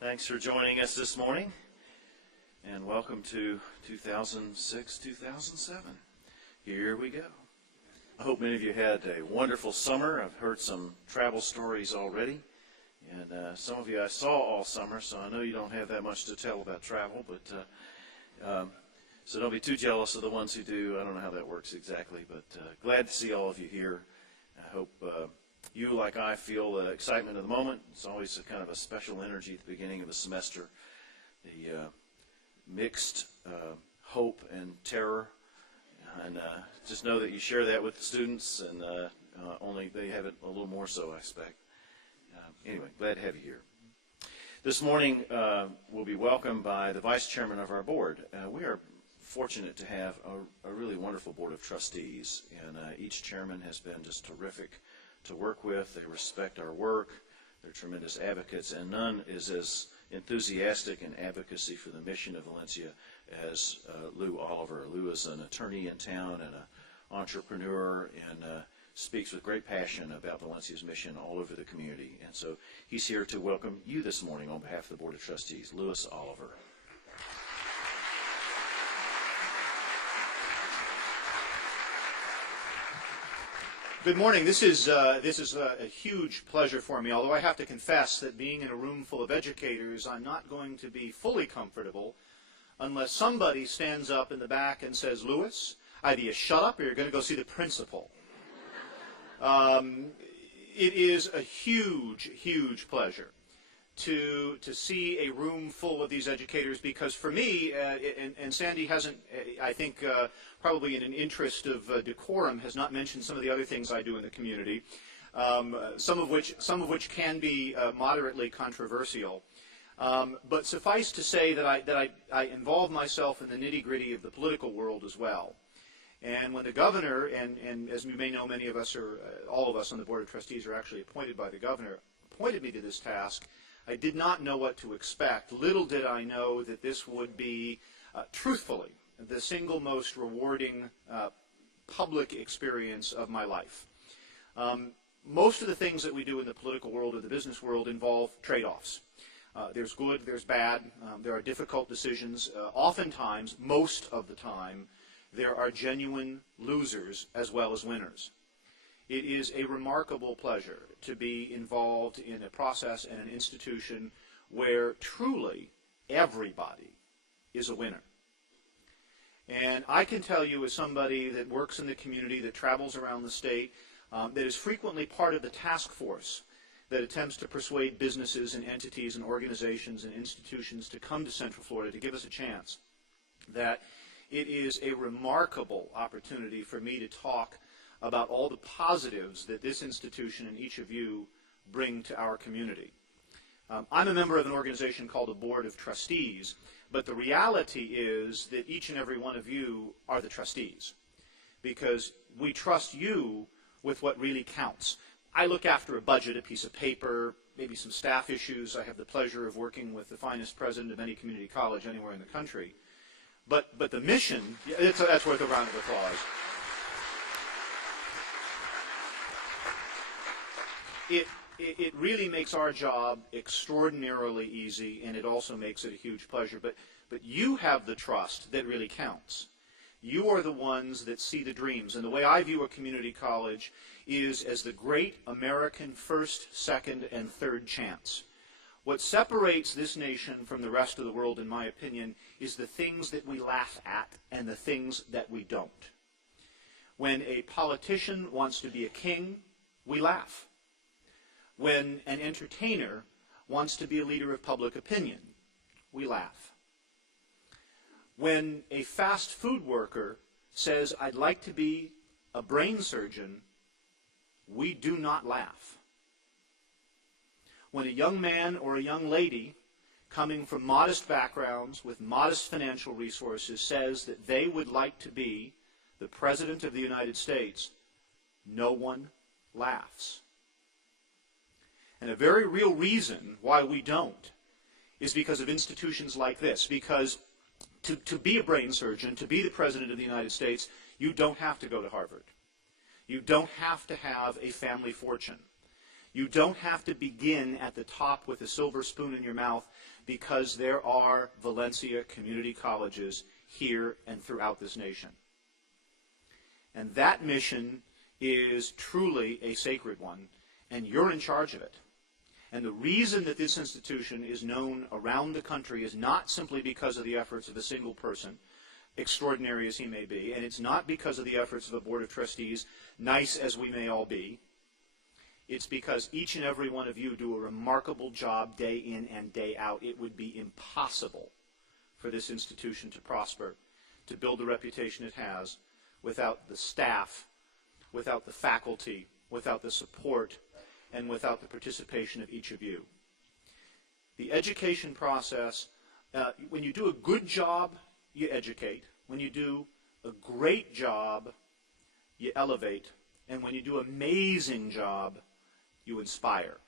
Thanks for joining us this morning, and welcome to 2006-2007. Here we go. I hope many of you had a wonderful summer. I've heard some travel stories already, and some of you I saw all summer, so I know you don't have that much to tell about travel, but so don't be too jealous of the ones who do. I don't know how that works exactly, but glad to see all of you here. I hope you, like I, feel the excitement of the moment. It's always a kind of a special energy at the beginning of the semester. The mixed hope and terror. And just know that you share that with the students, and only they have it a little more so, I expect. Anyway, glad to have you here. This morning, we'll be welcomed by the vice chairman of our board. We are fortunate to have a really wonderful board of trustees, and each chairman has been just terrific to work with. They respect our work. They're tremendous advocates, and none is as enthusiastic in advocacy for the mission of Valencia as Lou Oliver. Lou is an attorney in town and an entrepreneur, and speaks with great passion about Valencia's mission all over the community. And so he's here to welcome you this morning on behalf of the Board of Trustees. Louis Oliver. Good morning. This is a huge pleasure for me, although I have to confess that being in a room full of educators, I'm not going to be fully comfortable unless somebody stands up in the back and says, Louis, either you shut up or you're going to go see the principal. It is a huge, huge pleasure to see a room full of these educators, because for me, and Sandy hasn't, I think, probably in an interest of decorum, has not mentioned some of the other things I do in the community, some of which can be moderately controversial. But suffice to say that I involve myself in the nitty-gritty of the political world as well. And when the governor, and as you may know, many of us, or all of us on the Board of Trustees are actually appointed by the governor, appointed me to this task, I did not know what to expect. Little did I know that this would be, truthfully, the single most rewarding public experience of my life. Most of the things that we do in the political world or the business world involve trade-offs. There's good, there's bad, there are difficult decisions. Oftentimes, most of the time, there are genuine losers as well as winners. It is a remarkable pleasure to be involved in a process and an institution where truly everybody is a winner. And I can tell you, as somebody that works in the community, that travels around the state, that is frequently part of the task force that attempts to persuade businesses and entities and organizations and institutions to come to Central Florida to give us a chance, that it is a remarkable opportunity for me to talk about all the positives that this institution and each of you bring to our community. I'm a member of an organization called the Board of Trustees, but the reality is that each and every one of you are the trustees, because we trust you with what really counts. I look after a budget, a piece of paper, maybe some staff issues. I have the pleasure of working with the finest president of any community college anywhere in the country. But the mission, that's worth a round of applause. It really makes our job extraordinarily easy, and it also makes it a huge pleasure. But you have the trust that really counts. You are the ones that see the dreams. And the way I view a community college is as the great American first, second, and third chance. What separates this nation from the rest of the world, in my opinion, is the things that we laugh at and the things that we don't. When a politician wants to be a king, we laugh. When an entertainer wants to be a leader of public opinion, we laugh. When a fast food worker says, I'd like to be a brain surgeon, we do not laugh. When a young man or a young lady coming from modest backgrounds with modest financial resources says that they would like to be the President of the United States, no one laughs. And a very real reason why we don't is because of institutions like this. Because to be a brain surgeon, to be the President of the United States, you don't have to go to Harvard. You don't have to have a family fortune. You don't have to begin at the top with a silver spoon in your mouth, because there are Valencia community colleges here and throughout this nation. And that mission is truly a sacred one, and you're in charge of it. And the reason that this institution is known around the country is not simply because of the efforts of a single person, extraordinary as he may be, and it's not because of the efforts of a board of trustees, nice as we may all be. It's because each and every one of you do a remarkable job day in and day out. It would be impossible for this institution to prosper, to build the reputation it has, without the staff, without the faculty, without the support, and without the participation of each of you. The education process, when you do a good job, you educate. When you do a great job, you elevate. And when you do an amazing job, you inspire.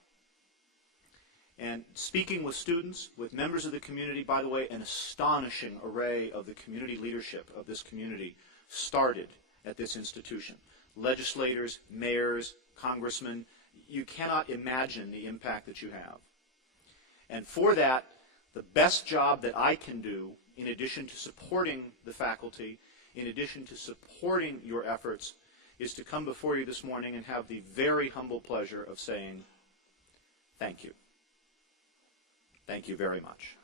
And speaking with students, with members of the community, by the way, an astonishing array of the community leadership of this community started at this institution. Legislators, mayors, congressmen, you cannot imagine the impact that you have. And for that, the best job that I can do, in addition to supporting the faculty, in addition to supporting your efforts, is to come before you this morning and have the very humble pleasure of saying thank you. Thank you very much.